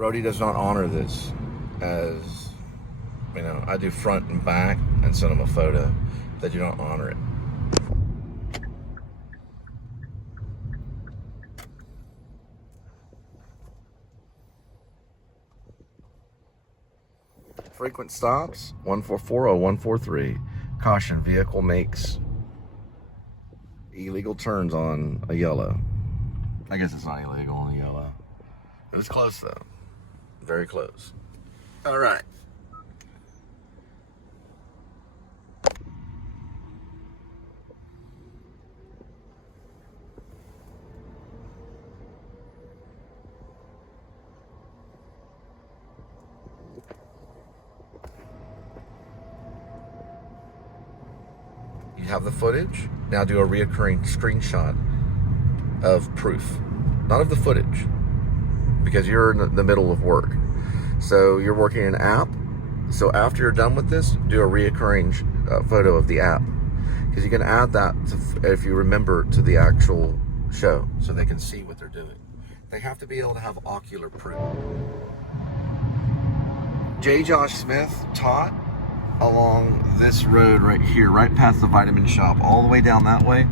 Roadie does not honor this as, you know, I do front and back and send them a photo. They do not honor it. Frequent stops, 1440143. Caution, vehicle makes illegal turns on a yellow. I guess it's not illegal on a yellow. It was close though. Very close. All right. You have the footage. Now do a reoccurring screenshot of proof. Not of the footage, because you're in the middle of work. So you're working in an app. So after you're done with this, do a reoccurring photo of the app. Because you can add that, to, if you remember, to the actual show, so they can see what they're doing. They have to be able to have ocular proof. J. Josh Smith taught along this road right here, right past the vitamin shop, all the way down that way,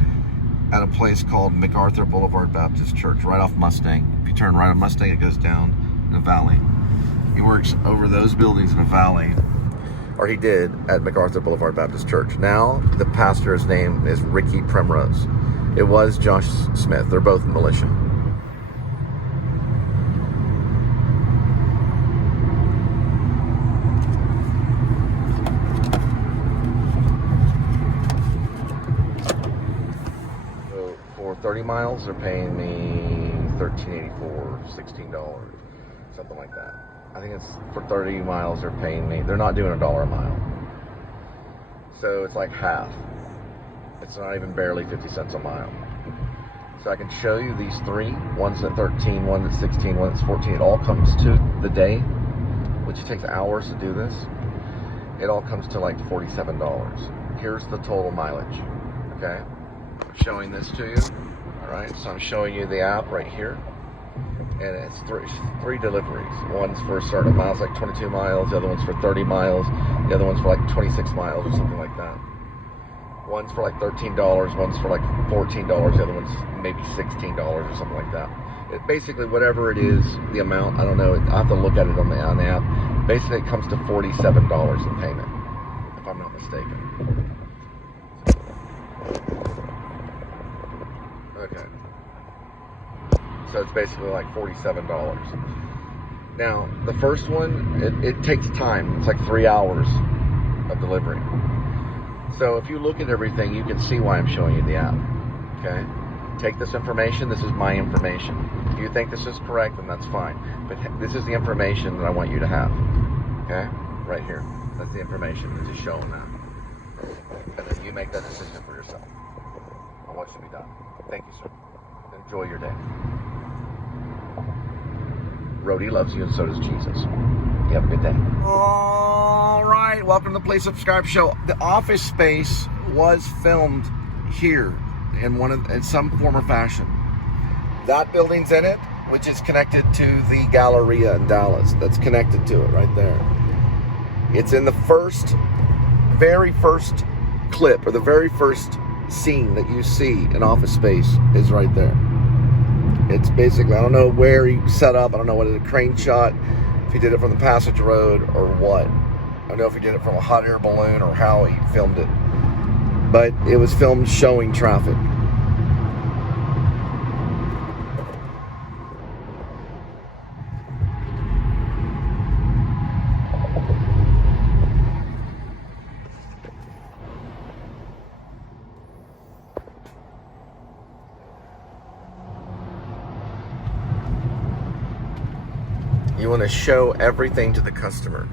at a place called MacArthur Boulevard Baptist Church, right off Mustang. If you turn right on Mustang, it goes down in a valley. He works over those buildings in a valley, or he did, at MacArthur Boulevard Baptist Church. Now, the pastor's name is Ricky Primrose. It was Josh Smith. They're both militia. For 30 miles, they're paying me $13.84, $16, something like that. I think it's for 30 miles they're paying me. They're not doing $1 a mile, so it's like half. It's not even barely 50 cents a mile. So I can show you these three. One's at 13, one at 16, one at 14. It all comes to the day, which takes hours to do this. It all comes to like $47. Here's the total mileage. Okay. Showing this to you. All right, so I'm showing you the app right here, and it's three deliveries. One's for a certain miles, like 22 miles. The other one's for 30 miles. The other one's for like 26 miles or something like that. One's for like $13. One's for like $14. The other one's maybe $16 or something like that. It basically, whatever it is, the amount, I don't know. I have to look at it on the app. Basically, it comes to $47 in payment, if I'm not mistaken. Okay. So it's basically like $47. Now, the first one, it takes time. It's like 3 hours of delivery. So if you look at everything, you can see why I'm showing you the app. Okay? Take this information. This is my information. If you think this is correct, then that's fine. But this is the information that I want you to have. Okay? Right here. That's the information. It's just showing that. And then you make that decision for yourself on what should be done. Thank you, sir. Enjoy your day. Roadie loves you, and so does Jesus. You have a good day. All right, welcome to the Please Subscribe Show. The Office Space was filmed here in some form or fashion. That building's in it, which is connected to the Galleria in Dallas. That's connected to it right there. It's in the very first clip, or the very first scene that you see in Office Space is right there. It's basically, I don't know where he set up, I don't know what a crane shot, if he did it from the passage road or what. I don't know if he did it from a hot air balloon or how he filmed it. But it was filmed showing traffic. You want to show everything to the customer.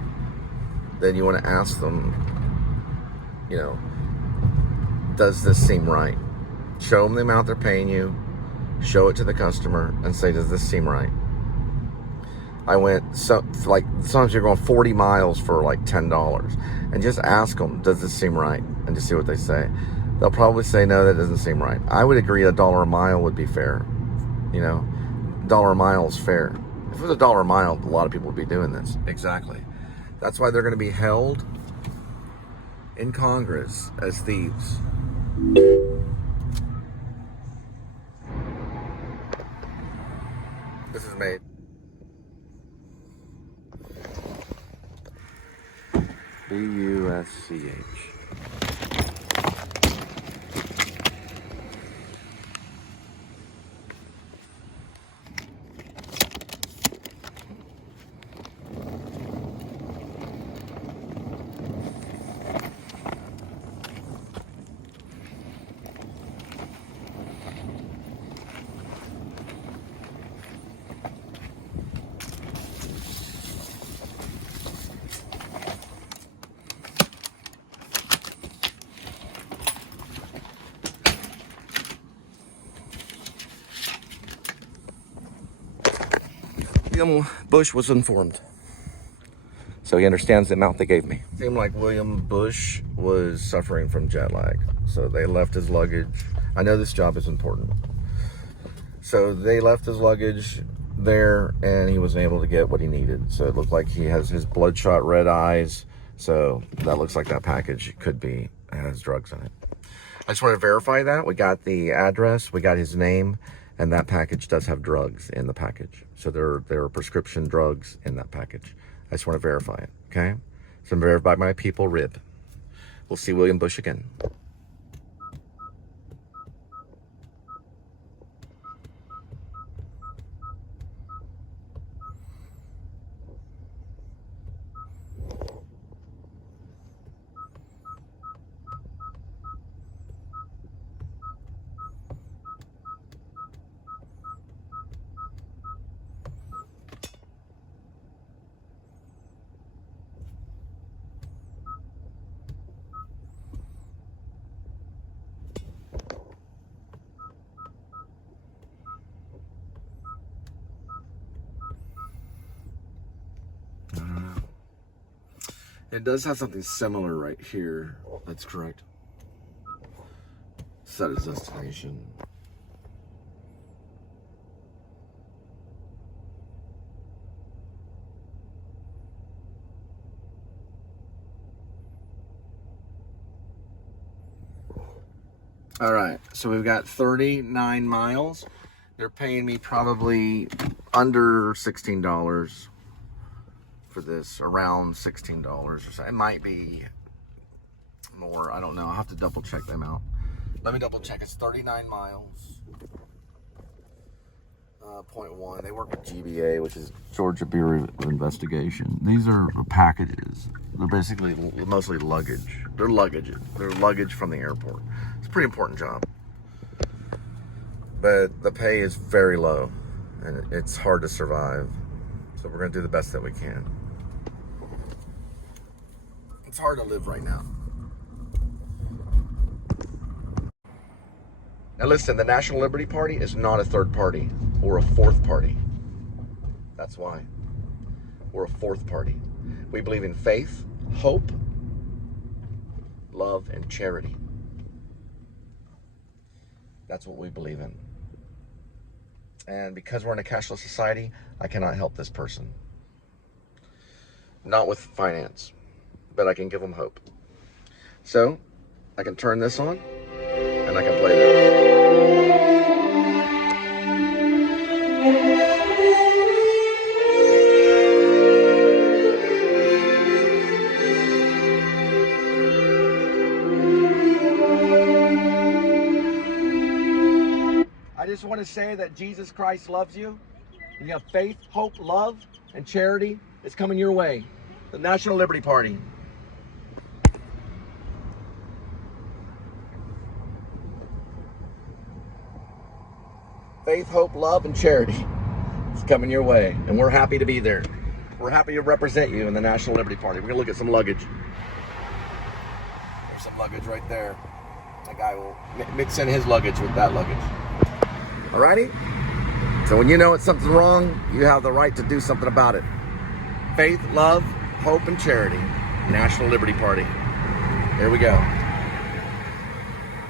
Then you want to ask them, you know, does this seem right? Show them the amount they're paying you, show it to the customer, and say, does this seem right? I went, sometimes you're going 40 miles for like $10, and just ask them, does this seem right? And just see what they say. They'll probably say, no, that doesn't seem right. I would agree $1 a mile would be fair. You know, $1 a mile is fair. If it was $1 a mile, a lot of people would be doing this. Exactly. That's why they're going to be held in Congress as thieves. This is made. B-U-S-C-H. William Bush was informed, so he understands the amount they gave me. Seemed like William Bush was suffering from jet lag, so they left his luggage. I know this job is important. So they left his luggage there, and he wasn't able to get what he needed. So it looked like he has his bloodshot red eyes, so that looks like that package has drugs in it. I just want to verify that. We got the address, we got his name, and that package does have drugs in the package. So there are prescription drugs in that package. I just want to verify it, okay? So I'm verified by my people, Rib. We'll see William Bush again. It does have something similar right here. That's correct. Set as destination. All right, so we've got 39 miles. They're paying me probably under $16 for this, around $16 or so. It might be more, I don't know. I'll have to double check them out. Let me double check. It's 39 miles. 0.1. They work with GBA, which is Georgia Bureau of Investigation. These are packages. They're basically mostly luggage. They're luggage. They're luggage from the airport. It's a pretty important job. But the pay is very low, and it's hard to survive. So we're going to do the best that we can. It's hard to live right now. Now listen, the National Liberty Party is not a third party or a fourth party. That's why. We're a fourth party. We believe in faith, hope, love, and charity. That's what we believe in. And because we're in a cashless society, I cannot help this person. Not with finance, but I can give them hope. So, I can turn this on, and I can play this. I just want to say that Jesus Christ loves you. You have faith, hope, love, and charity is coming your way. The National Liberty Party. Faith, hope, love, and charity is coming your way. And we're happy to be there. We're happy to represent you in the National Liberty Party. We're going to look at some luggage. There's some luggage right there. That guy will mix in his luggage with that luggage. Alrighty? So when you know it's something wrong, you have the right to do something about it. Faith, love, hope, and charity. National Liberty Party. Here we go.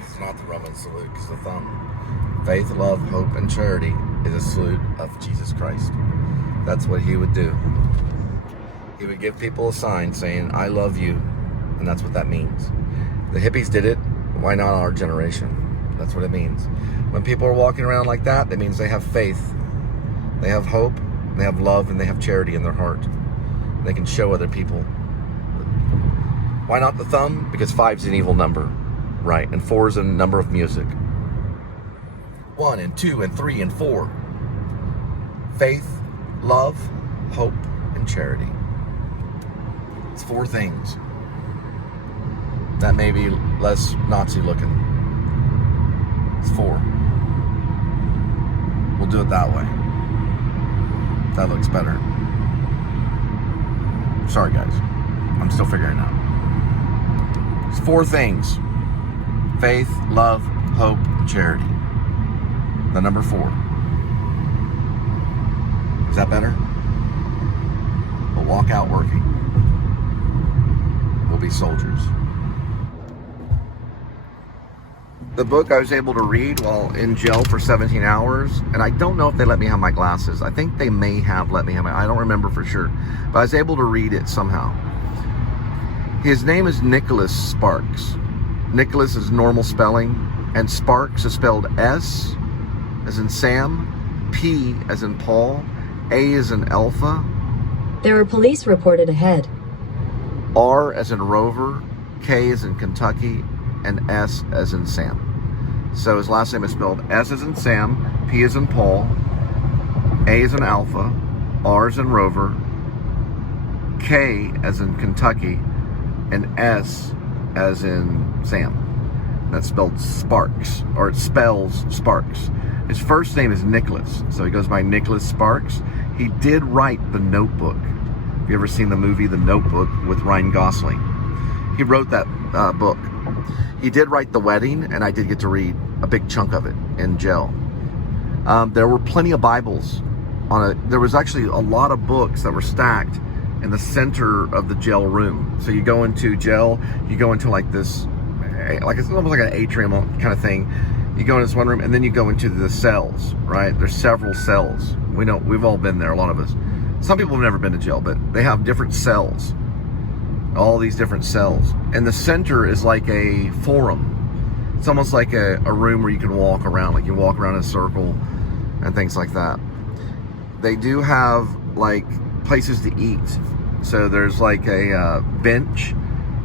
It's not the Roman salute, it's the thumb. Faith, love, hope, and charity is a salute of Jesus Christ. That's what he would do. He would give people a sign saying, I love you, and that's what that means. The hippies did it, why not our generation? That's what it means. When people are walking around like that, that means they have faith, they have hope, they have love, and they have charity in their heart. They can show other people. Why not the thumb? Because 5's an evil number, right? And 4 is a number of music. 1 and 2 and 3 and 4. Faith, love, hope, and charity. It's 4 things. That may be less Nazi looking. It's 4. We'll do it that way. That looks better. Sorry guys, I'm still figuring it out. It's 4 things. Faith, love, hope, charity. The number 4. Is that better? We'll walk out working. We'll be soldiers. The book I was able to read while in jail for 17 hours, and I don't know if they let me have my glasses. I think they may have let me have I don't remember for sure, but I was able to read it somehow. His name is Nicholas Sparks. Nicholas is normal spelling, and Sparks is spelled S as in Sam, P as in Paul, A as in Alpha. There are police reported ahead. R as in Rover, K as in Kentucky, and S as in Sam. So his last name is spelled S as in Sam, P as in Paul, A as in Alpha, R as in Rover, K as in Kentucky, and S as in Sam. That's spelled Sparks, or it spells Sparks. His first name is Nicholas, so he goes by Nicholas Sparks. He did write The Notebook. Have you ever seen the movie The Notebook with Ryan Gosling? He wrote that book. He did write The Wedding, and I did get to read a big chunk of it in jail. There were plenty of Bibles on it. There was actually a lot of books that were stacked in the center of the jail room. So you go into jail, you go into like this, like it's almost like an atrium kind of thing. You go into this one room, and then you go into the cells, right? There's several cells. We know, we've all been there, a lot of us. Some people have never been to jail, but they have different cells. All these different cells. And the center is like a forum. It's almost like a room where you can walk around, like you walk around in a circle and things like that. They do have like places to eat. So there's like a bench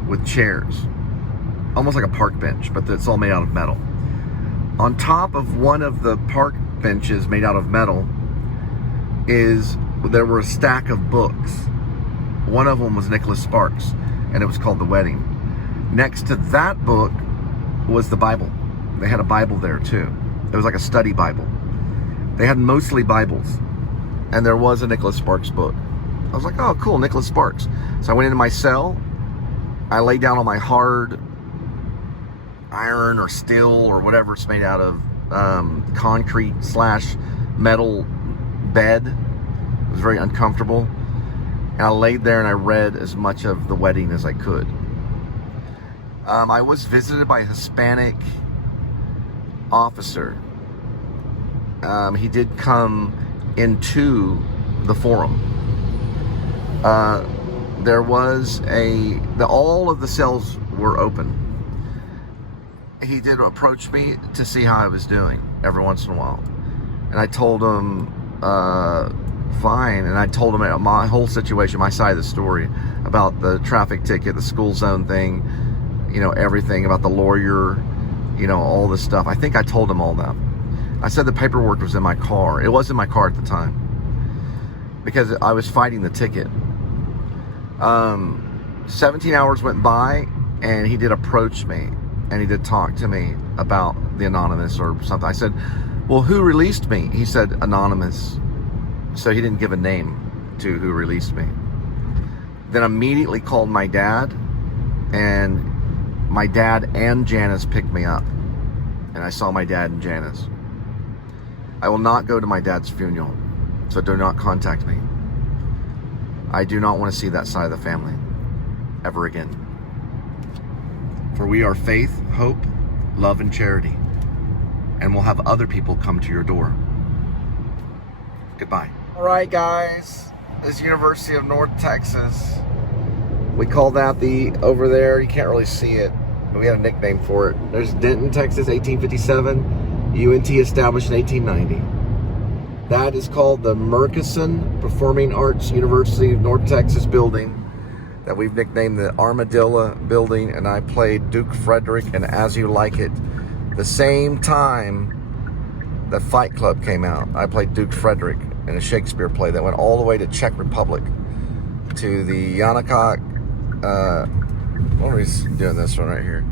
with chairs, almost like a park bench, but it's all made out of metal. On top of one of the park benches made out of metal there were a stack of books. One of them was Nicholas Sparks, and it was called The Wedding. Next to that book was the Bible. They had a Bible there too. It was like a study Bible. They had mostly Bibles, and there was a Nicholas Sparks book. I was like, oh cool, Nicholas Sparks. So I went into my cell, I lay down on my hard iron or steel or whatever it's made out of, concrete/metal bed. It was very uncomfortable. And I laid there and I read as much of The Wedding as I could. I was visited by a Hispanic officer. He did come into the forum. There was all of the cells were open. He did approach me to see how I was doing every once in a while. And I told him, fine. And I told him my whole situation, my side of the story, about the traffic ticket, the school zone thing, everything about the lawyer, all this stuff. I think I told him all that. I said the paperwork was in my car. It was in my car at the time because I was fighting the ticket. 17 hours went by and he did approach me and he did talk to me about the anonymous or something. I said, well, who released me? He said, anonymous. So he didn't give a name to who released me. Then immediately called my dad, and my dad and Janice picked me up. And I saw my dad and Janice. I will not go to my dad's funeral, so do not contact me. I do not want to see that side of the family ever again. For we are faith, hope, love, and charity, and we'll have other people come to your door. Goodbye. All right, guys, this is University of North Texas. We call that over there, you can't really see it, but we have a nickname for it. There's Denton, Texas, 1857. UNT established in 1890. That is called the Murchison Performing Arts University of North Texas building that we've nicknamed the Armadillo building, and I played Duke Frederick and As You Like It the same time that Fight Club came out. I played Duke Frederick in a Shakespeare play that went all the way to Czech Republic, to the Yanakok, what are we doing this one right here?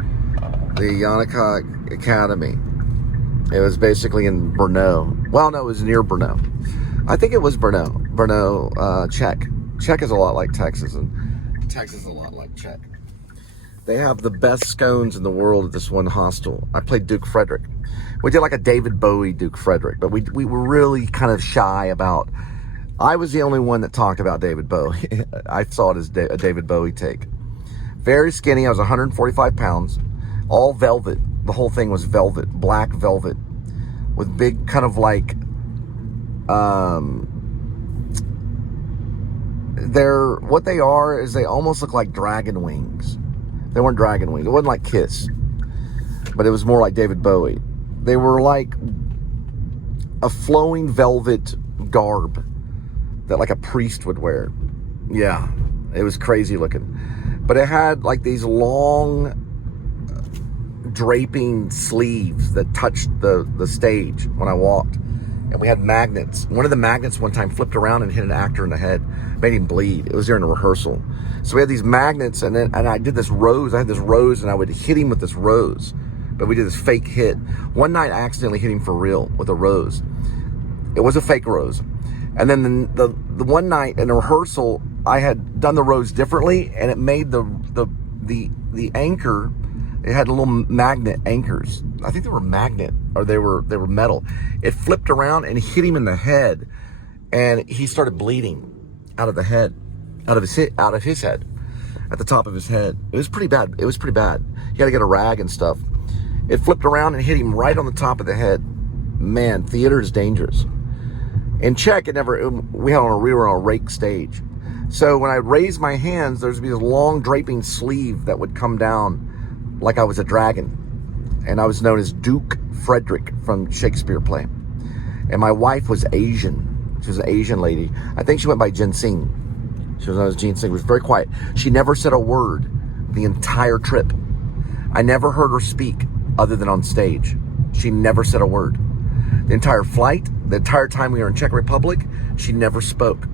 The Yanakok Academy. It was basically in Brno. Well, no, it was near Brno. I think it was Brno. Brno, Czech. Czech is a lot like Texas, and Texas is a lot like Czech. They have the best scones in the world at this one hostel. I played Duke Frederick. We did like a David Bowie Duke Frederick, but we were really kind of shy about... I was the only one that talked about David Bowie. I saw it as a David Bowie take. Very skinny. I was 145 pounds. All velvet. The whole thing was velvet. Black velvet. With big kind of like... what they are is they almost look like dragon wings. They weren't dragon wings. It wasn't like Kiss. But it was more like David Bowie. They were like a flowing velvet garb that like a priest would wear. Yeah, it was crazy looking. But it had like these long draping sleeves that touched the stage when I walked. And we had magnets. One of the magnets one time flipped around and hit an actor in the head, made him bleed. It was during a rehearsal. So we had these magnets, and I did this rose. I had this rose, and I would hit him with this rose. But we did this fake hit. One night, I accidentally hit him for real with a rose. It was a fake rose. And then the one night in a rehearsal, I had done the rose differently, and it made the anchor. It had little magnet anchors. I think they were magnet, or they were metal. It flipped around and hit him in the head, and he started bleeding out of the head, out of his head, at the top of his head. It was pretty bad. He had to get a rag and stuff. It flipped around and hit him right on the top of the head. Man, theater is dangerous. In Czech, we were on a rake stage. So when I raised my hands, there'd be this long draping sleeve that would come down like I was a dragon. And I was known as Duke Frederick from Shakespeare play. And my wife was Asian. She was an Asian lady. I think she went by Ginseng. She was known as Ginseng. She was very quiet. She never said a word the entire trip. I never heard her speak other than on stage. She never said a word. The entire flight, the entire time we were in Czech Republic, she never spoke.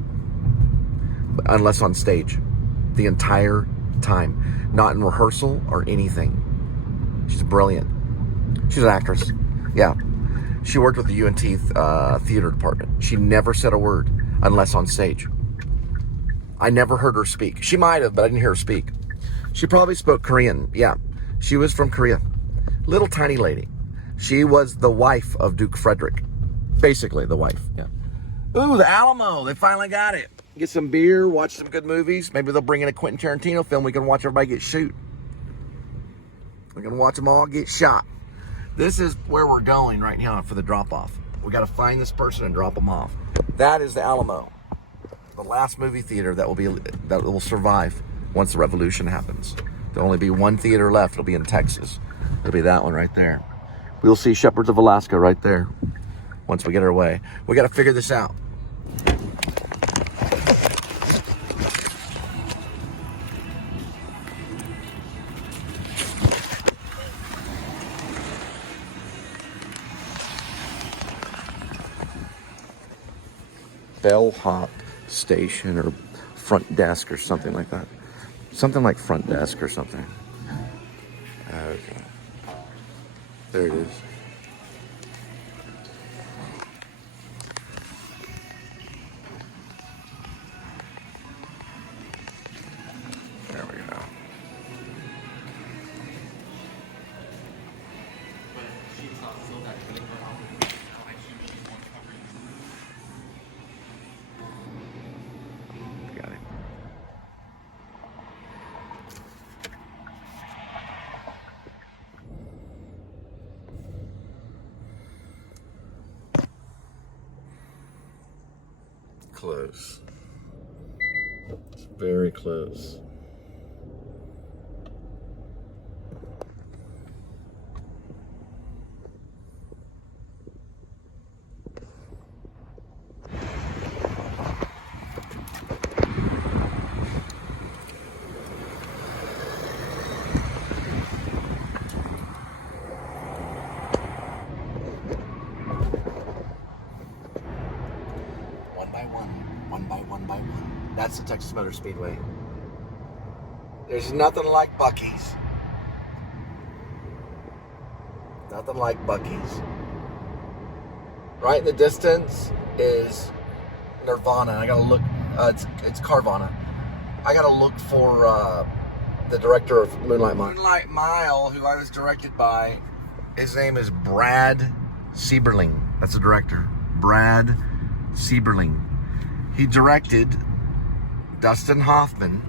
Unless on stage. The entire time. Not in rehearsal or anything. She's brilliant. She's an actress. Yeah. She worked with the UNT theater department. She never said a word unless on stage. I never heard her speak. She might have, but I didn't hear her speak. She probably spoke Korean. Yeah. She was from Korea. Little tiny lady. She was the wife of Duke Frederick. Basically the wife. Yeah. Ooh, the Alamo. They finally got it. Get some beer, watch some good movies. Maybe they'll bring in a Quentin Tarantino film. We can watch everybody get shoot. We can watch them all get shot. This is where we're going right now for the drop-off. We got to find this person and drop them off. That is the Alamo, the last movie theater that will survive once the revolution happens. There'll only be one theater left. It'll be in Texas. It'll be that one right there. We'll see Shepherds of Alaska right there once we get our way. We got to figure this out. Bellhop station or front desk or something like that. Something like front desk or something. Okay. There it is. There we go. Got it. close. It's very close. One by one. That's the Texas Motor Speedway. There's nothing like Buc-ee's. Nothing like Buc-ee's. Right in the distance is Nirvana. I gotta look. It's Carvana. I gotta look for the director of Moonlight Mile. Moonlight Mile, who I was directed by, his name is Brad Sieberling. That's the director. Brad Sieberling. He directed Dustin Hoffman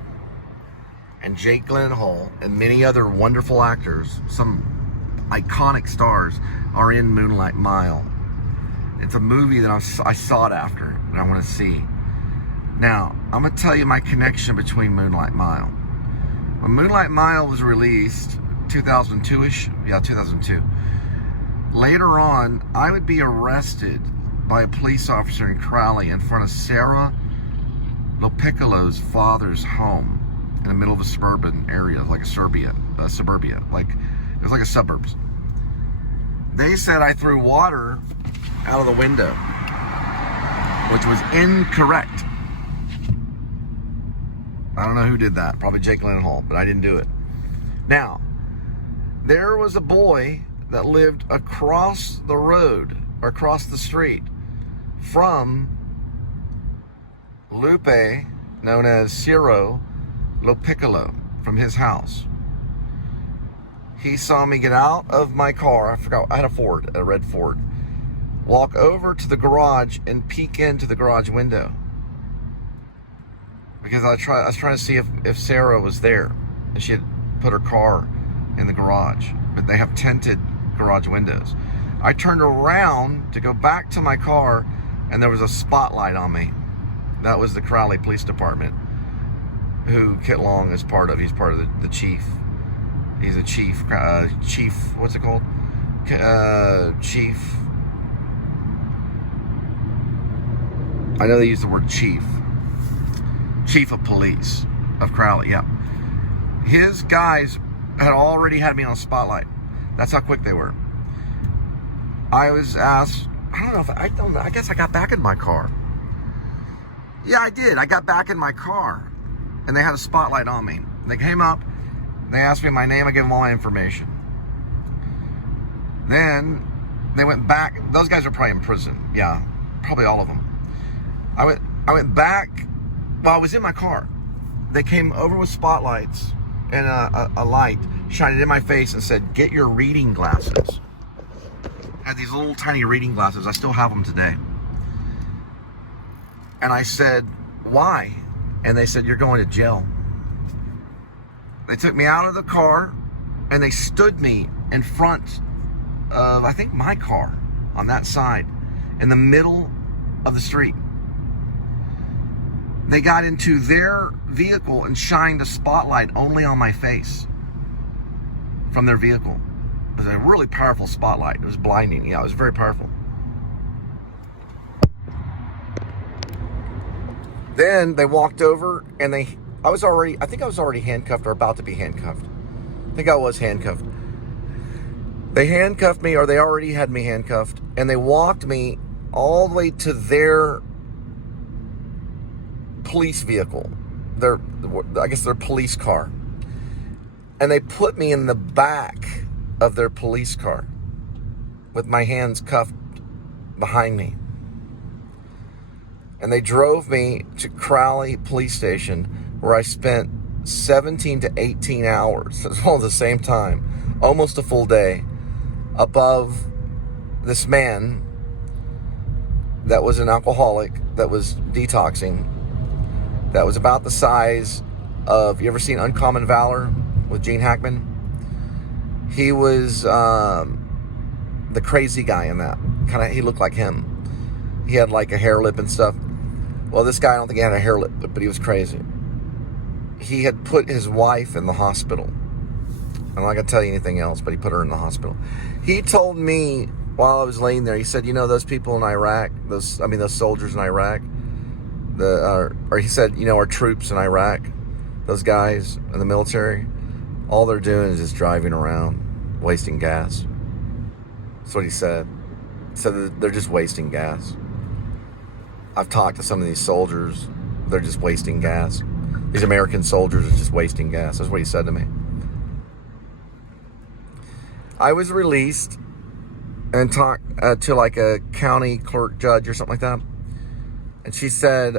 and Jake Gyllenhaal and many other wonderful actors. Some iconic stars are in Moonlight Mile. It's a movie that I sought after and I want to see. Now, I'm going to tell you my connection between Moonlight Mile. When Moonlight Mile was released, 2002-ish, yeah, 2002. Later on, I would be arrested by a police officer in Crowley in front of Sarah Lopiccolo's father's home in the middle of a suburban area, like a suburbia, like it was like a suburbs. They said I threw water out of the window, which was incorrect. I don't know who did that, probably Jake Gyllenhaal, but I didn't do it. Now, there was a boy that lived across the road, or across the street, from Lupe, known as Ciro Lopiccolo, from his house. He saw me get out of my car. I forgot, I had a red Ford. Walk over to the garage and peek into the garage window. Because I was trying to see if Sarah was there. And she had put her car in the garage. But they have tinted garage windows. I turned around to go back to my car, and there was a spotlight on me. That was the Crowley Police Department, who Kit Long is part of. He's part of the chief. He's a chief, what's it called? Chief. I know they use the word chief. Chief of police of Crowley, yeah. His guys had already had me on a spotlight. That's how quick they were. I was asked, I don't know, I guess I got back in my car. Yeah, I did. I got back in my car, and they had a spotlight on me. They came up, they asked me my name, I gave them all my information. Then they went back. Those guys are probably in prison. Yeah, probably all of them. I went back. Well, I was in my car. They came over with spotlights and a light, shined it in my face and said, "Get your reading glasses." I had these little tiny reading glasses. I still have them today. And I said, "Why?" And they said, "You're going to jail." They took me out of the car and they stood me in front of, I think, my car on that side, in the middle of the street. They got into their vehicle and shined a spotlight only on my face from their vehicle. It was a really powerful spotlight. It was blinding. Yeah, it was very powerful. Then they walked over and I think I was already handcuffed or about to be handcuffed. I think I was handcuffed. They handcuffed me, or they already had me handcuffed, and they walked me all the way to their police vehicle, their police car. And they put me in the back of their police car with my hands cuffed behind me. And they drove me to Crowley Police Station, where I spent 17 to 18 hours, all at the same time, almost a full day, above this man that was an alcoholic, that was detoxing, that was about the size of, you ever seen Uncommon Valor with Gene Hackman? He was the crazy guy in that. He looked like him. He had like a hair lip and stuff. Well, this guy, I don't think he had a hair lip, but he was crazy. He had put his wife in the hospital. I'm not going to tell you anything else, but he put her in the hospital. He told me while I was laying there, he said, those people in Iraq, those soldiers in Iraq, or he said, our troops in Iraq, those guys in the military, all they're doing is just driving around, wasting gas. That's what he said. He said that they're just wasting gas. I've talked to some of these soldiers. They're just wasting gas. These American soldiers are just wasting gas. That's what he said to me. I was released and talked to like a county clerk judge or something like that. And she said,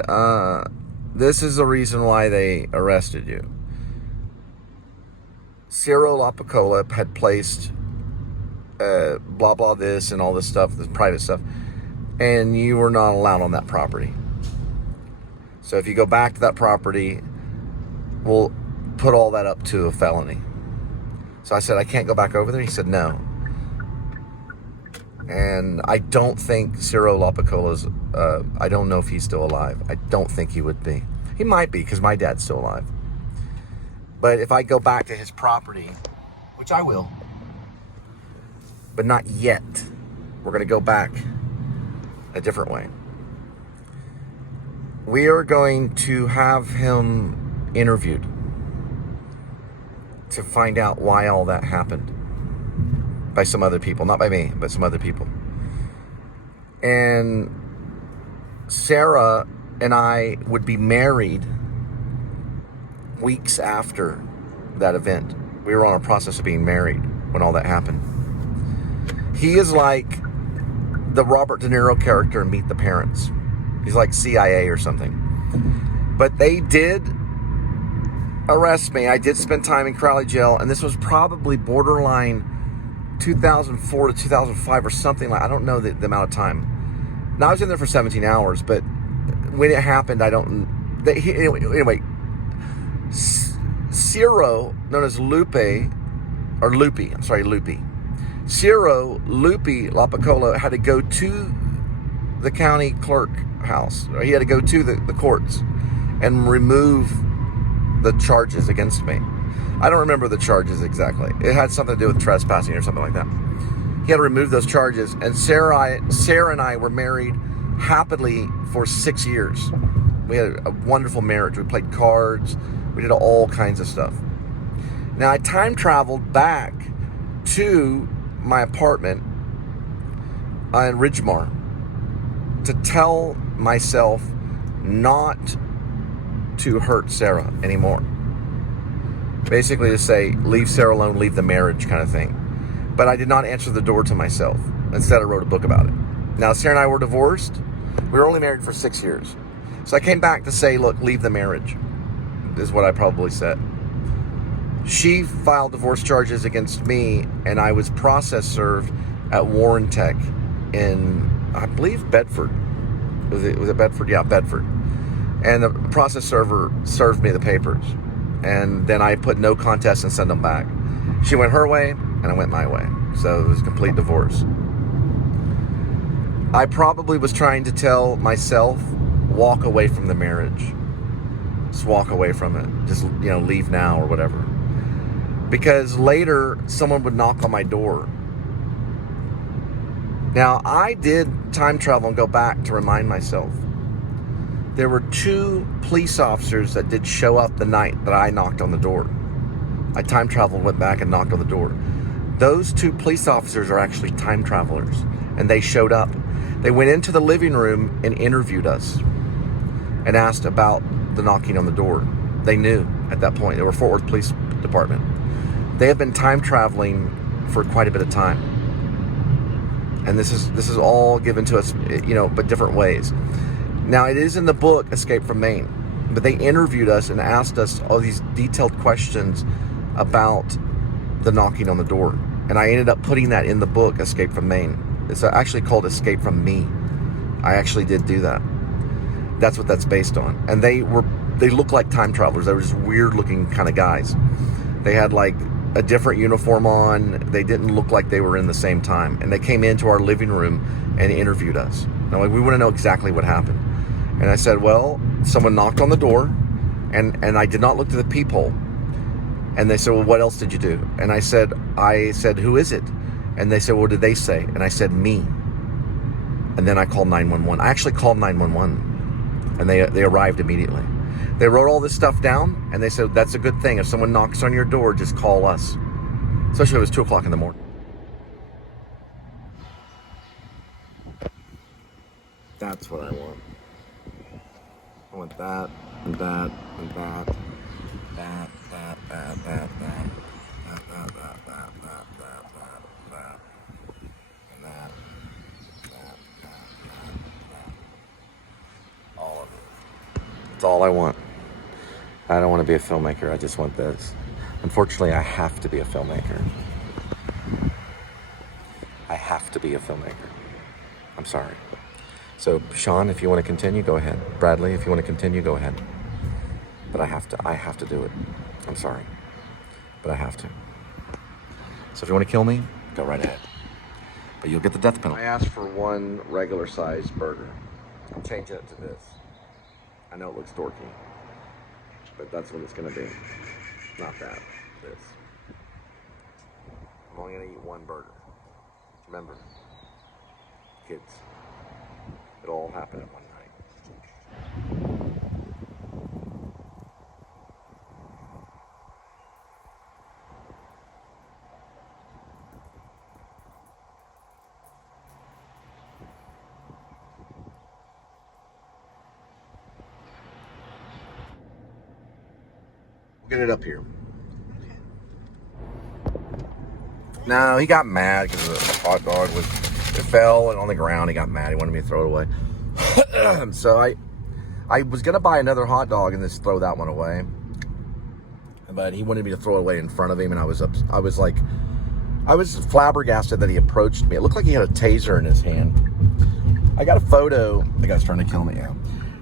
this is the reason why they arrested you. Ciro Lapicola had placed blah, blah, this and all this stuff, this private stuff. And you were not allowed on that property. So if you go back to that property, we'll put all that up to a felony. So I said, I can't go back over there? He said, no. And I don't think Ciro Lapicola's, I don't know if he's still alive. I don't think he would be. He might be, because my dad's still alive. But if I go back to his property, which I will, but not yet, we're going to go back a different way. We are going to have him interviewed to find out why all that happened by some other people, not by me, but some other people. And Sarah and I would be married weeks after that event. We were on a process of being married when all that happened. He is like the Robert De Niro character in Meet the Parents. He's like CIA or something. But they did arrest me. I did spend time in Crowley jail, and this was probably borderline 2004 to 2005 or something like. I don't know the amount of time. Now I was in there for 17 hours, but when it happened, I don't. Anyway, Ciro, known as Lupe. Ciro Lupe Lapicola had to go to the county clerk house. He had to go to the courts and remove the charges against me. I don't remember the charges exactly. It had something to do with trespassing or something like that. He had to remove those charges. And Sarah and I were married happily for 6 years. We had a wonderful marriage. We played cards. We did all kinds of stuff. Now, I time traveled back to my apartment in Ridgemar to tell myself not to hurt Sarah anymore. Basically to say, leave Sarah alone, leave the marriage kind of thing. But I did not answer the door to myself. Instead, I wrote a book about it. Now, Sarah and I were divorced. We were only married for 6 years. So I came back to say, look, leave the marriage, is what I probably said. She filed divorce charges against me, and I was process served at Warren Tech in, I believe, Bedford. Was it Bedford? Yeah, Bedford. And the process server served me the papers. And then I put no contest and sent them back. She went her way, and I went my way. So it was a complete divorce. I probably was trying to tell myself, walk away from the marriage. Just walk away from it. Just, leave now or whatever. Because later, someone would knock on my door. Now, I did time travel and go back to remind myself. There were 2 police officers that did show up the night that I knocked on the door. I time traveled, went back and knocked on the door. Those 2 police officers are actually time travelers, and they showed up. They went into the living room and interviewed us and asked about the knocking on the door. They knew at that point. They were Fort Worth Police Department. They have been time traveling for quite a bit of time. And this is all given to us, but different ways. Now, it is in the book, Escape from Maine. But they interviewed us and asked us all these detailed questions about the knocking on the door. And I ended up putting that in the book, Escape from Maine. It's actually called Escape from Me. I actually did do that. That's what that's based on. And they looked like time travelers. They were just weird looking kind of guys. They had like a different uniform on. They didn't look like they were in the same time. And they came into our living room and interviewed us. Now, we want to know exactly what happened. And I said, well, someone knocked on the door, and I did not look to the peephole. And they said, well, what else did you do? And I said, who is it? And they said, what did they say? And I said, me. And then I called 911. I actually called 911, and they arrived immediately. They wrote all this stuff down, and they said, that's a good thing. If someone knocks on your door, just call us. Especially if it was 2 o'clock in the morning. That's what I want. I want that, and that, and that. That, and that. All of it. That's all I want. I don't want to be a filmmaker. I just want this. Unfortunately, I have to be a filmmaker. I have to be a filmmaker. I'm sorry. So, Sean, if you want to continue, go ahead. Bradley, if you want to continue, go ahead. But I have to do it. I'm sorry. But I have to. So if you want to kill me, go right ahead. But you'll get the death penalty. I asked for one regular sized burger. I'm changing it to this. I know it looks dorky, but that's what it's gonna be. Not that, this. I'm only gonna eat one burger. Remember, kids, it'll all happen at one night. Get it up here. No, he got mad because the hot dog it fell and on the ground. He got mad. He wanted me to throw it away. So I was gonna buy another hot dog and just throw that one away, but he wanted me to throw it away in front of him, and I was flabbergasted that he approached me. It looked like he had a taser in his hand. I got a photo. The guy's trying to kill me. Yeah.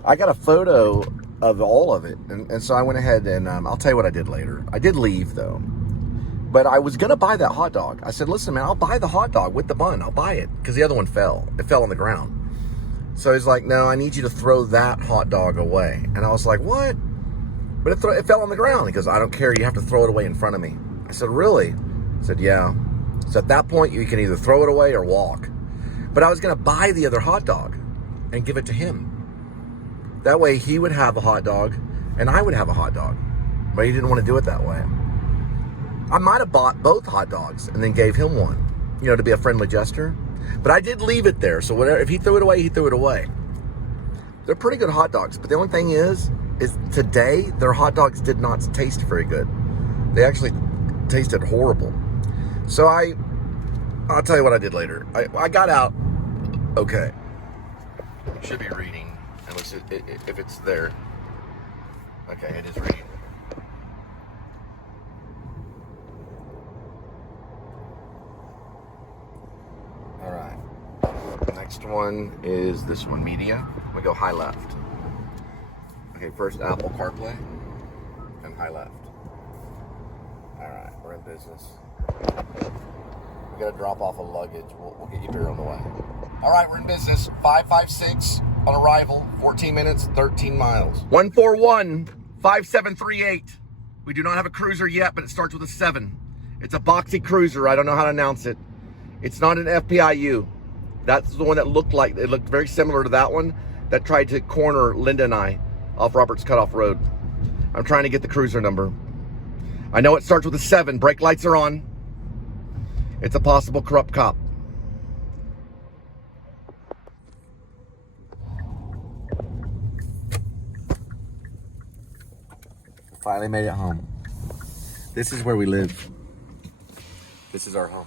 I got a photo of all of it, and so I went ahead and I'll tell you what I did later. I did leave though, but I was gonna buy that hot dog. I said, listen man, I'll buy the hot dog with the bun. I'll buy it, because the other one fell. It fell on the ground. So he's like, no, I need you to throw that hot dog away. And I was like, what? But it fell on the ground. He goes, I don't care, you have to throw it away in front of me. I said, really? He said, yeah. So at that point, you can either throw it away or walk. But I was gonna buy the other hot dog and give it to him. That way he would have a hot dog and I would have a hot dog. But he didn't want to do it that way. I might have bought both hot dogs and then gave him one, to be a friendly gesture. But I did leave it there. So whatever, if he threw it away, he threw it away. They're pretty good hot dogs. But the only thing is today, their hot dogs did not taste very good. They actually tasted horrible. So I'll tell you what I did later. I got out. Okay. Should be reading. If it's there. Okay, it is reading. All right. Next one is this one, media. We go high left. Okay, first Apple CarPlay and high left. All right, we're in business. We gotta drop off a luggage. We'll get you beer on the way. All right, we're in business. 556 on arrival. 14 minutes, 13 miles. 141-5738. We do not have a cruiser yet, but it starts with a 7. It's a boxy cruiser. I don't know how to announce it. It's not an FPIU. That's the one that looked very similar to that one that tried to corner Linda and I off Roberts Cutoff Road. I'm trying to get the cruiser number. I know it starts with a 7. Brake lights are on. It's a possible corrupt cop. Finally made it home. This is where we live. This is our home.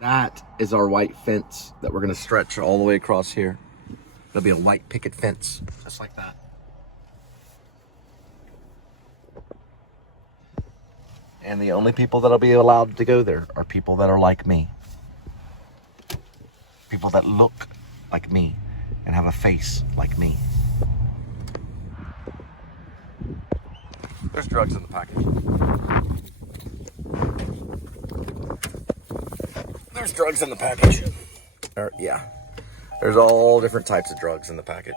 That is our white fence that we're gonna stretch all the way across here. There'll be a white picket fence, just like that. And the only people that'll be allowed to go there are people that are like me. People that look like me and have a face like me. There's drugs in the package. There's drugs in the package. Yeah. There's all different types of drugs in the package.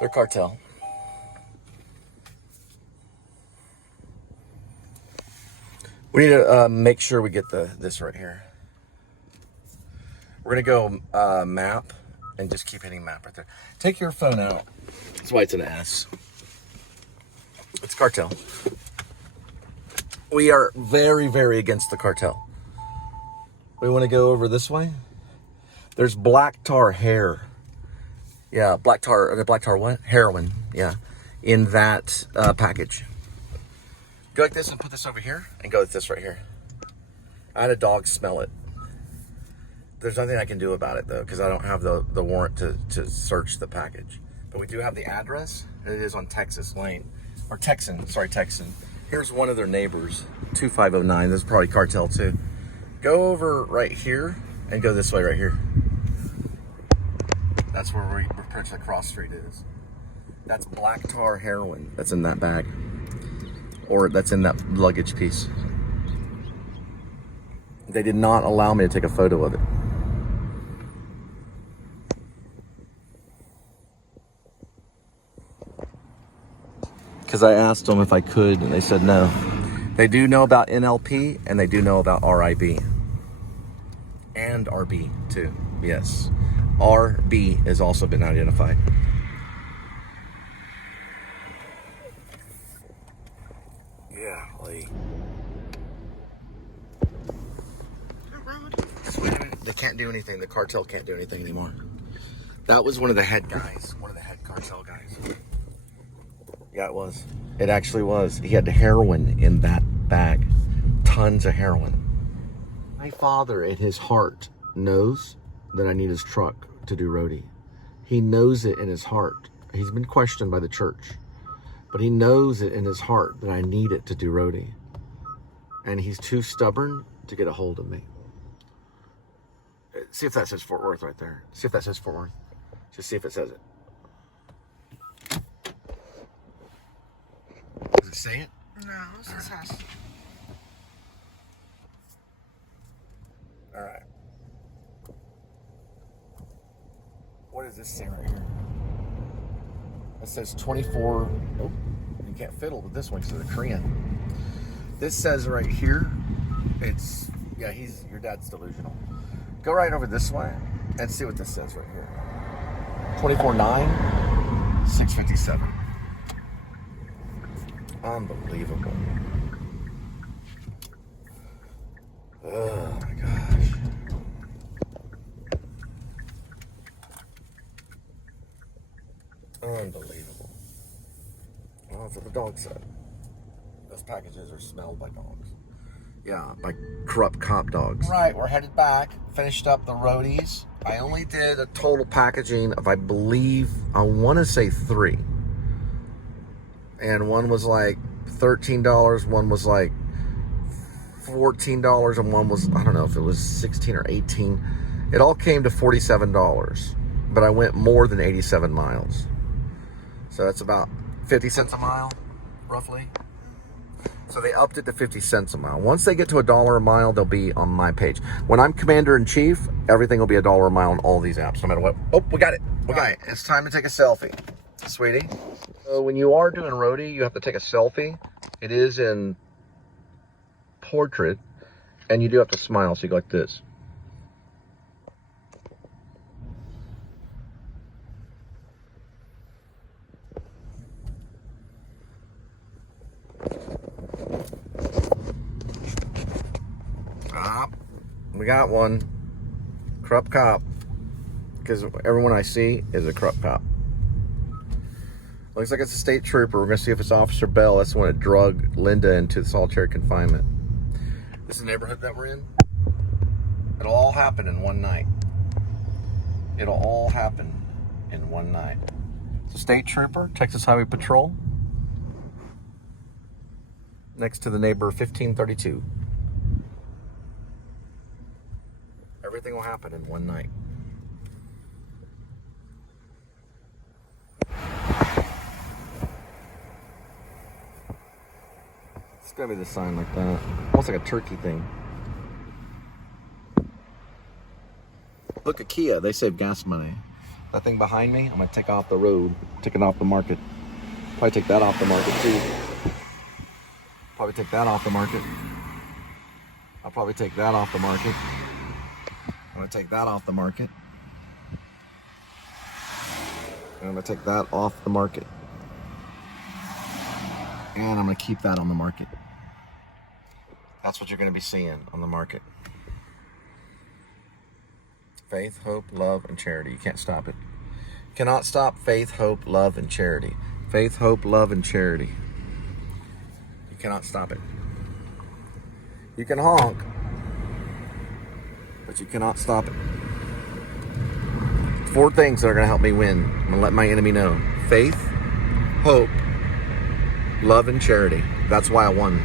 They're cartel. We need to make sure we get this right here. We're gonna go map and just keep hitting map right there. Take your phone out. That's why it's an S. It's cartel. We are very, very against the cartel. We want to go over this way. There's black tar hair. Yeah, black tar what? Heroin, yeah. In that package. Go like this and put this over here and go with this right here. I had a dog smell it. There's nothing I can do about it though, because I don't have the warrant to search the package. But we do have the address. It is on Texas Lane. Or Texan. Here's one of their neighbors, 2509. This is probably cartel too. Go over right here and go this way right here. That's where pretty much the cross street is. That's black tar heroin that's in that bag. Or that's in that luggage piece. They did not allow me to take a photo of it. Because I asked them if I could, and they said no. They do know about NLP, and they do know about RIB. And RB, too. Yes. RB has also been identified. Yeah, like... They can't do anything. The cartel can't do anything anymore. That was one of the head guys. One of the head cartel guys. Yeah, it was. It actually was. He had the heroin in that bag. Tons of heroin. My father, in his heart, knows that I need his truck to do roadie. He knows it in his heart. He's been questioned by the church. But he knows it in his heart that I need it to do roadie. And he's too stubborn to get a hold of me. See if that says Fort Worth right there. See if that says Fort Worth. Just see if it says it. Does it say it? No, it says house. All right. What does this say right here? It says 24. Oh, you can't fiddle with this one because it's a Korean. This says right here, it's, yeah, your dad's delusional. Go right over this way and see what this says right here. 24/9, 657. Unbelievable. Oh my gosh. Unbelievable. Well, that's what the dog said. Those packages are smelled by dogs. Yeah, by corrupt cop dogs. Right, we're headed back. Finished up the roadies. I only did a total packaging of, I believe, I want to say 3. And one was like $13, one was like $14, and one was, I don't know if it was 16 or 18. It all came to $47, but I went more than 87 miles. So that's about 50 cents a mile, roughly. So they upped it to 50 cents a mile. Once they get to $1 a mile, they'll be on my page. When I'm commander-in-chief, everything will be $1 a mile on all these apps, no matter what. Oh, we got it. We got it. It's time to take a selfie, sweetie. So when you are doing roadie, you have to take a selfie. It is in portrait, and you do have to smile, so you go like this. We got one. Corrupt cop. Because everyone I see is a corrupt cop. Looks like it's a state trooper. We're going to see if it's Officer Bell. That's the one that drug Linda into solitary confinement. This is the neighborhood that we're in. It'll all happen in one night. It'll all happen in one night. It's a state trooper, Texas Highway Patrol. Next to the neighbor 1532. Everything will happen in one night. It's gotta be the sign like that. Almost like a turkey thing. Look at Kia, they save gas money. That thing behind me, I'm gonna take off the road, take it off the market. Probably take that off the market too. Probably take that off the market. I'll probably take that off the market. I'm gonna take that off the market. And I'm gonna take that off the market. And I'm gonna keep that on the market. That's what you're gonna be seeing on the market. Faith, hope, love, and charity. You can't stop it. You cannot stop faith, hope, love, and charity. Faith, hope, love, and charity. You cannot stop it. You can honk, but you cannot stop it. 4 things that are gonna help me win. I'm gonna let my enemy know. Faith, hope, love, and charity. That's why I won.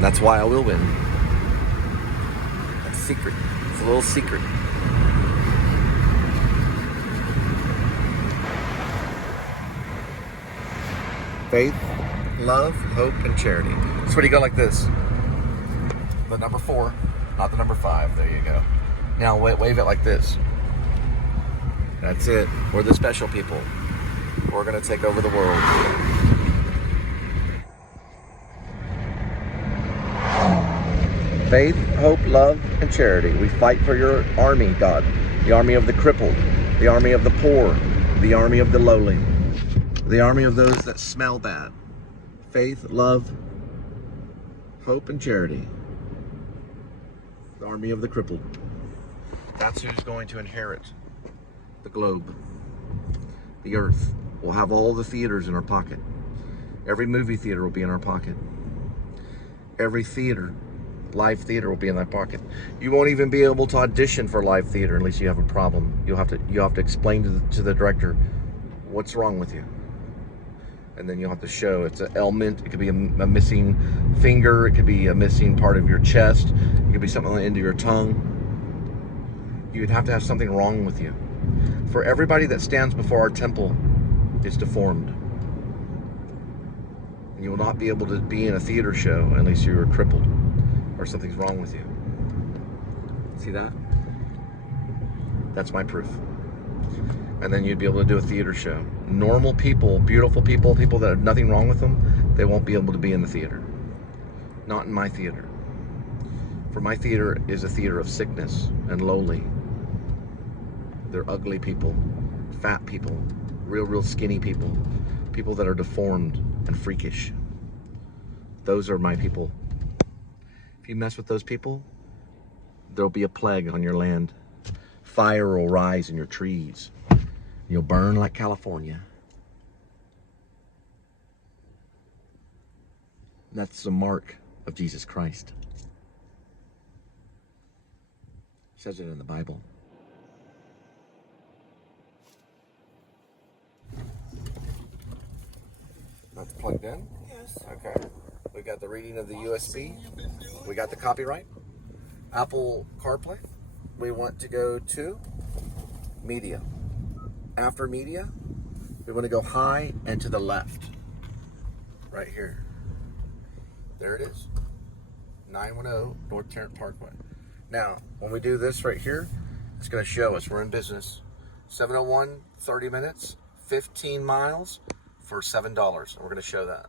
That's why I will win. That's secret. It's a little secret. Faith, love, hope, and charity. So what do you go like this? The number 4, not the number 5. There you go. Now wave it like this. That's it. We're the special people. We're gonna take over the world. Faith, hope, love, and charity. We fight for your army, God. The army of the crippled, the army of the poor, the army of the lowly, the army of those that smell bad. Faith, love, hope, and charity. The army of the crippled. That's who's going to inherit the globe, the earth. We'll have all the theaters in our pocket. Every movie theater will be in our pocket. Every theater, live theater, will be in that pocket. You won't even be able to audition for live theater unless you have a problem. You have to explain to the director what's wrong with you, and then you'll have to show it's an ailment. It could be a missing finger. It could be a missing part of your chest. It could be something on the end of your tongue. You'd have to have something wrong with you. For everybody that stands before our temple is deformed. And you will not be able to be in a theater show unless you are crippled or something's wrong with you. See that? That's my proof. And then you'd be able to do a theater show. Normal people, beautiful people, people that have nothing wrong with them, they won't be able to be in the theater. Not in my theater. For my theater is a theater of sickness and lowly. They're ugly people, fat people, real skinny people, people that are deformed and freakish. Those are my people. If you mess with those people, there'll be a plague on your land. Fire will rise in your trees. You'll burn like California. That's the mark of Jesus Christ. It says it in the Bible. That's plugged in? Yes. Okay. We got the reading of the USB. We got the copyright. Apple CarPlay. We want to go to media. After media, we want to go high and to the left. Right here. There it is. 910 North Tarrant Parkway. Now, when we do this right here, it's going to show us we're in business. 701, 30 minutes, 15 miles for $7. And we're going to show that.